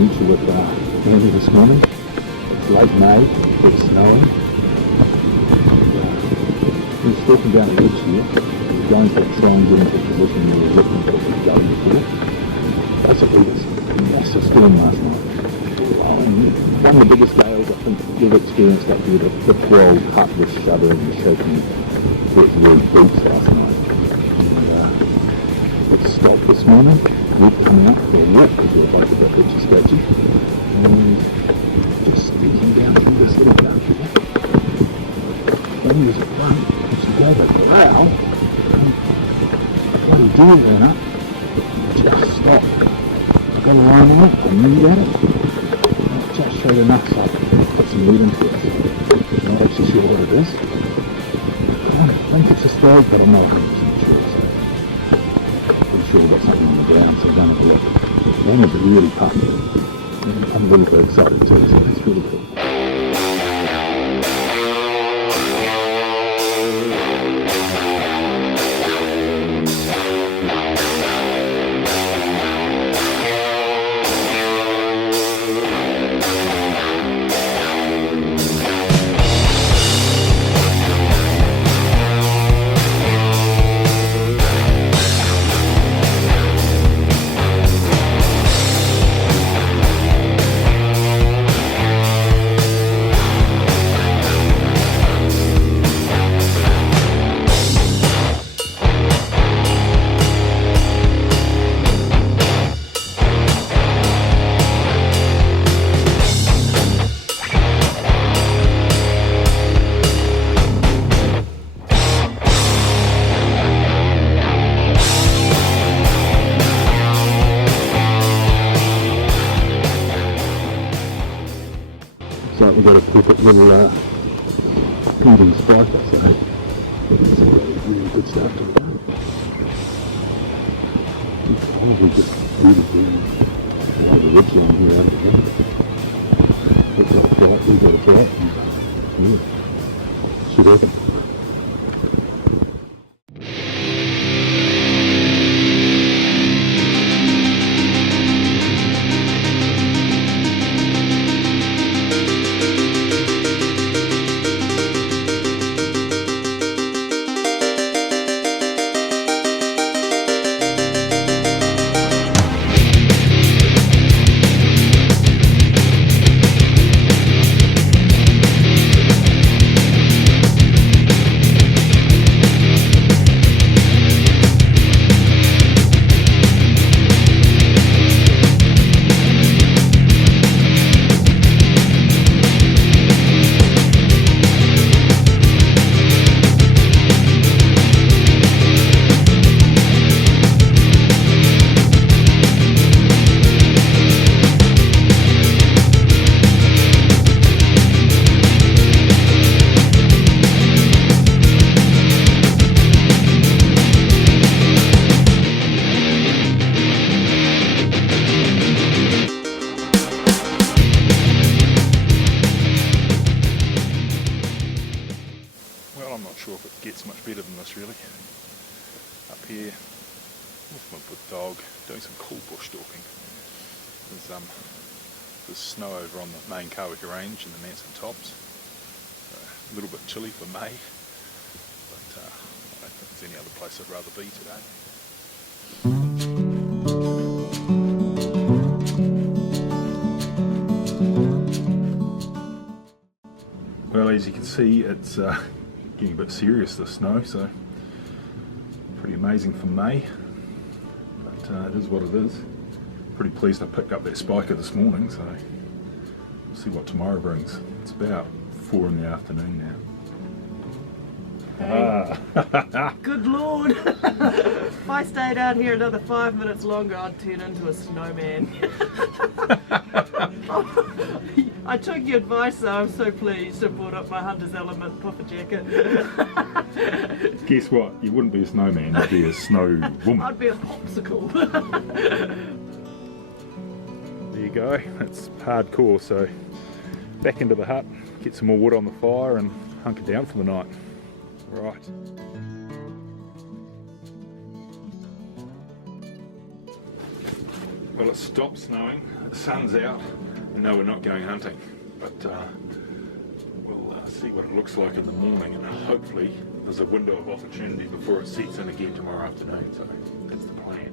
adventure with Andy this morning. It's late May, it's snowing. We're stepping down the ridge here. We're going to try and get into a position where we're looking at what we've done before. Basically, this massive storm last night. One of the biggest gales I think we've experienced up here. The poor old hut was shuddering and shaking with really boots last night. It stopped this morning. We're coming up for a walk because we're both a bit itchy scratchy, and just sneaking down through this little dark here. When was at front, she gave a growl, a bloody deer ran up, just stopped. I got a line on it, I knew at it, and it just showed enough so I could put some meat into it. I'm not actually sure what it is. I think it's a stag, but I'm not 100% sure. Sure we've got something on the ground, so I'm going to have a look. One is really puffy. I'm really very excited too, so it's really cool. We've got a perfect little pending striker, so it's really good start to the game. It's probably just beautiful along the ridge line here out of the game. Looks like trout, we've got a trout, and yeah, should happen. Gets much better than this really. Up here with my big dog doing some cool bush stalking. There's snow over on the main Kawika range and the Manson tops. A little bit chilly for May, but I don't think there's any other place I'd rather be today. Well, as you can see, it's getting a bit serious, the snow, so pretty amazing for May, but it is what it is. Pretty pleased I picked up that spiker this morning, so we'll see what tomorrow brings. It's about 4 in the afternoon now. Hey. Good Lord! If I stayed out here another 5 minutes longer, I'd turn into a snowman. I took your advice though, I'm so pleased. I brought up my Hunter's Element puffer jacket. Guess what? You wouldn't be a snowman, you'd be a snow woman. I'd be a popsicle. There you go, it's hardcore, so back into the hut, get some more wood on the fire and hunker down for the night. Right. Well, it stopped snowing, the sun's out, and no, we're not going hunting, but we'll see what it looks like in the morning, and hopefully there's a window of opportunity before it sets in again tomorrow afternoon, so that's the plan.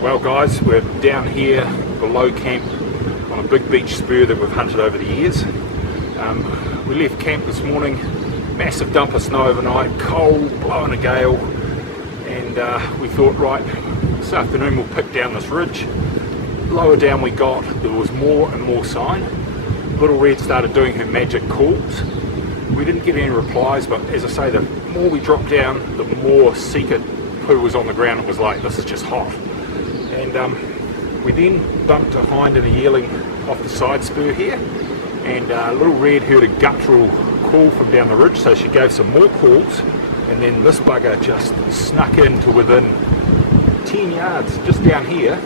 Well guys, we're down here below camp on a big beach spur that we've hunted over the years. We left camp this morning, massive dump of snow overnight, cold, blowing a gale, and we thought, right, this afternoon we'll pick down this ridge. Lower down we got, there was more and more sign. Little Red started doing her magic calls. We didn't get any replies, but as I say, the more we dropped down, the more Sika poo was on the ground. It was like, this is just hot. And we then bumped a hind and a yearling off the side spur here, and Little Red heard a guttural call from down the ridge, so she gave some more calls, and then this bugger just snuck in to within 10 yards just down here.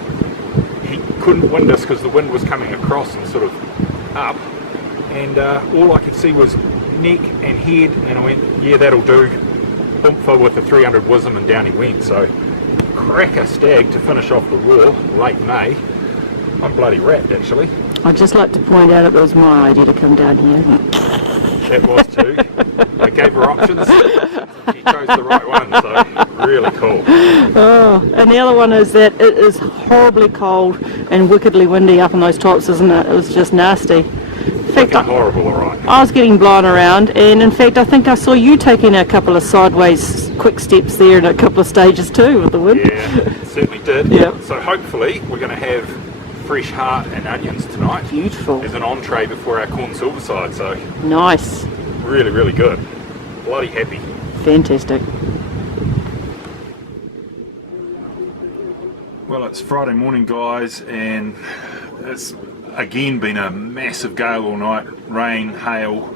He couldn't wind us because the wind was coming across and sort of up, and all I could see was neck and head, and I went, yeah, that'll do. Oomph with the 300 wisdom, and down he went. So cracker stag to finish off the war late May. I'm bloody wrapped actually. I'd just like to point out it was my idea to come down here. That was too. I gave her options. She chose the right one, so really cool. Oh, and the other one is that it is horribly cold and wickedly windy up in those tops, isn't it? It was just nasty. In fact, horrible, alright. I was getting blown around, and in fact I think I saw you taking a couple of sideways quick steps there in a couple of stages too with the wind. Yeah, certainly did. Yeah. So hopefully we're going to have fresh heart and onions tonight. Beautiful. As an entree before our corn silverside, so nice. Really, really good. Bloody happy. Fantastic. Well, it's Friday morning, guys, and it's again been a massive gale all night, rain, hail,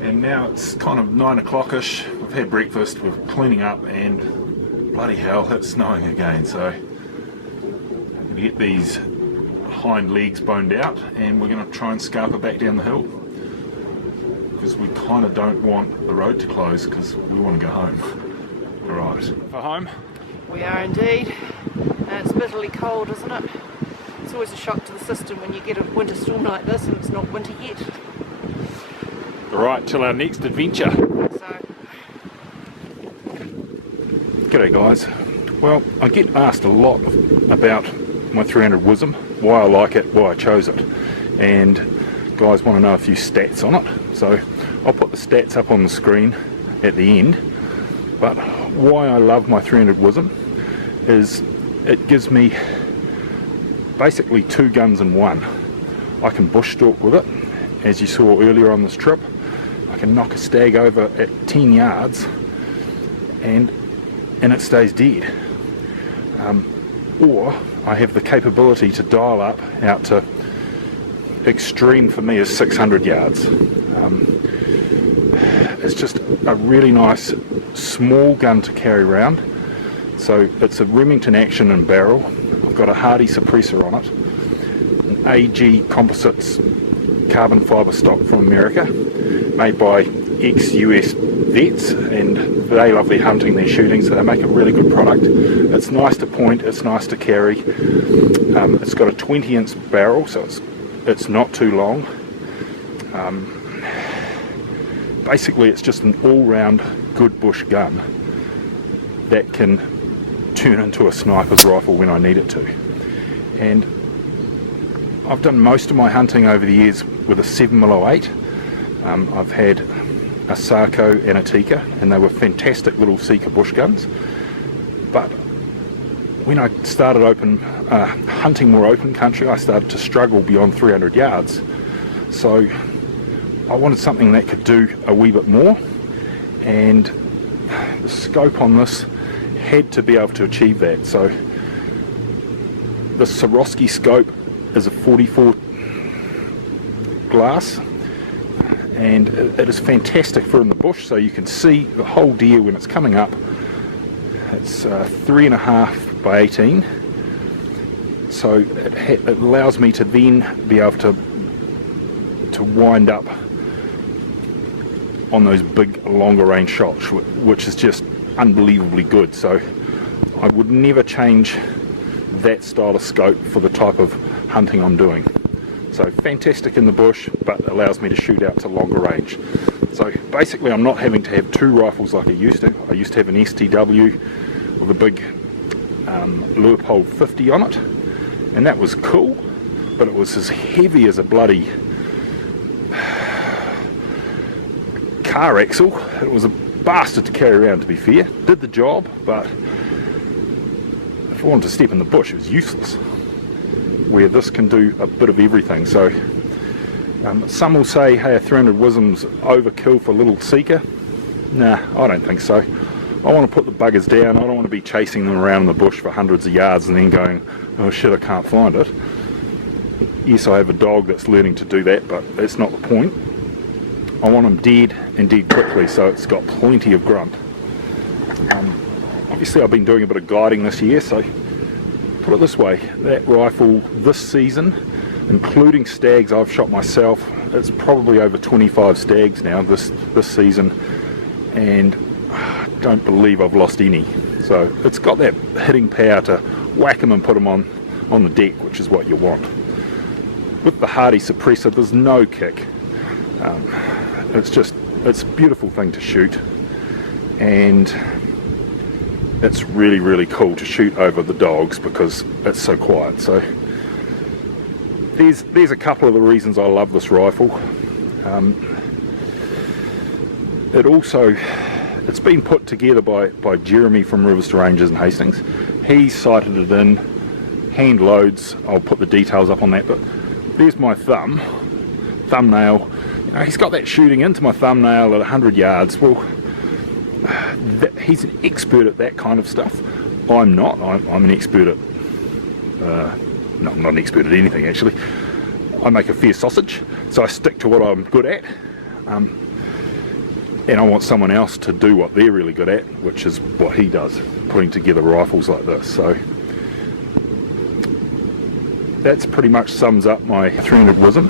and now it's kind of 9 o'clock-ish. We've had breakfast, we're cleaning up, and bloody hell, it's snowing again. So we get these hind legs boned out, and we're going to try and scarper back down the hill, because we kind of don't want the road to close, because we want to go home. Alright, for home? We are indeed, and it's bitterly cold, isn't it? It's always a shock to the system when you get a winter storm like this and it's not winter yet. Alright, till our next adventure. So. G'day guys. Well, I get asked a lot about my 300 wisdom, why I like it, why I chose it, and guys want to know a few stats on it, so I'll put the stats up on the screen at the end. But why I love my 300 wisdom is it gives me basically two guns in one. I can bush stalk with it, as you saw earlier on this trip. I can knock a stag over at 10 yards and it stays dead. Or I have the capability to dial up out to, extreme for me is 600 yards. It's just a really nice small gun to carry around. So it's a Remington action and barrel. I've got a Hardy suppressor on it, an AG Composites carbon fibre stock from America, made by ex-US vets, and they love their hunting, their shooting, so they make a really good product. It's nice to point, it's nice to carry. It's got a 20-inch barrel, so it's not too long. Basically, it's just an all-round good bush gun that can turn into a sniper's rifle when I need it to. And I've done most of my hunting over the years with a 7mm08. I've had a Sako and a Tika, and they were fantastic little Sika bush guns. But when I started hunting more open country, I started to struggle beyond 300 yards. So I wanted something that could do a wee bit more, and the scope on this had to be able to achieve that. So the Swarovski scope is a 44 glass, and it is fantastic for in the bush, so you can see the whole deer when it's coming up. It's 3.5 by 18, so it allows me to then be able to to wind up on those big longer range shots, which is just unbelievably good. So I would never change that style of scope for the type of hunting I'm doing. So fantastic in the bush, but allows me to shoot out to longer range. So basically I'm not having to have two rifles like I used to. I used to have an STW with a big Leupold 50 on it, and that was cool, but it was as heavy as a bloody car axle. It was a bastard to carry around, to be fair. Did the job, but if I wanted to step in the bush, it was useless. Where this can do a bit of everything. So some will say, hey, a 300 Wism's overkill for little Sika. Nah, I don't think so. I want to put the buggers down. I don't want to be chasing them around in the bush for hundreds of yards and then going, oh shit, I can't find it. Yes, I have a dog that's learning to do that, but that's not the point. I want them dead and dead quickly, so it's got plenty of grunt. Obviously I've been doing a bit of guiding this year, so put it this way, that rifle this season, including stags I've shot myself, it's probably over 25 stags now this season, and I don't believe I've lost any. So it's got that hitting power to whack them and put them on the deck, which is what you want. With the Hardy suppressor, there's no kick. It's a beautiful thing to shoot, and it's really, really cool to shoot over the dogs because it's so quiet. So there's a couple of the reasons I love this rifle. It's been put together by Jeremy from Rivers to Rangers in Hastings. He sighted it in, hand loads. I'll put the details up on that, but there's my thumbnail. You know, he's got that shooting into my thumbnail at 100 yards. Well, he's an expert at that kind of stuff. I'm not. I'm an expert at no, I'm not an expert at anything actually. I make a fair sausage, so I stick to what I'm good at, and I want someone else to do what they're really good at, which is what he does, putting together rifles like this. So that's pretty much sums up my 300 Wism.